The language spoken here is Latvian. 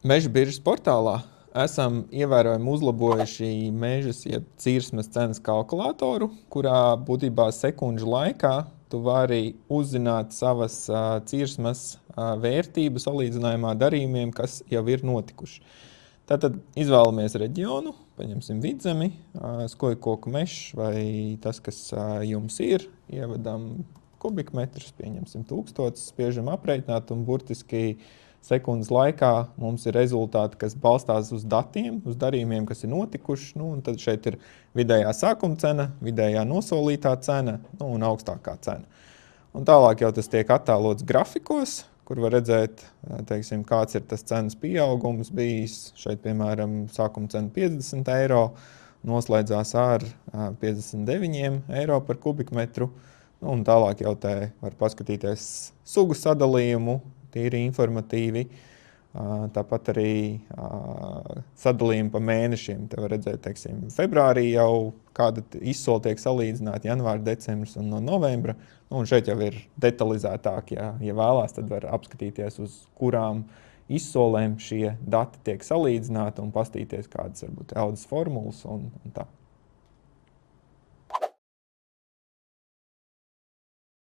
Meža biržas portālā esam ievērojami uzlabojuši mežas, jeb cirsmes cenas kalkulātoru, kurā būtībā sekundžu laikā tu vari uzzināt savas cirsmes vērtību salīdzinājumā darījumiem, kas jau ir notikuši. Tātad izvēlamies reģionu, paņemsim vidzemi, skojkoku mežs vai tas, kas jums ir, ievedam kubikmetrus, pieņemsim 1000, spiežam aprēķināt un burtiski sekundes laikā mums ir rezultāti, kas balstās uz datiem, uz darījumiem, kas ir notikuši. Un tad šeit ir vidējā sākuma cena, vidējā nosolītā cena un augstākā cena. Un tālāk jau tas tiek attēlots grafikos, kur var redzēt, teiksim, kāds ir tas cenas pieaugums bijis. Šeit, piemēram, sākuma cena 50 eiro, noslēdzās ar 59 eiro par kubikmetru. Un tālāk jau te var paskatīties sugu sadalījumu, tīri informatīvi. Tāpat arī sadalījumu pa mēnešiem. Te var redzēt, teiksim, februārī jau kāda izsole tiek salīdzināta, janvāra, decembris un no novembra. Un šeit jau ir detalizētāk, ja vēlās, tad var apskatīties, uz kurām izsolēm šie dati tiek salīdzināti un pastīties, kādas varbūt audzes formulas un tā.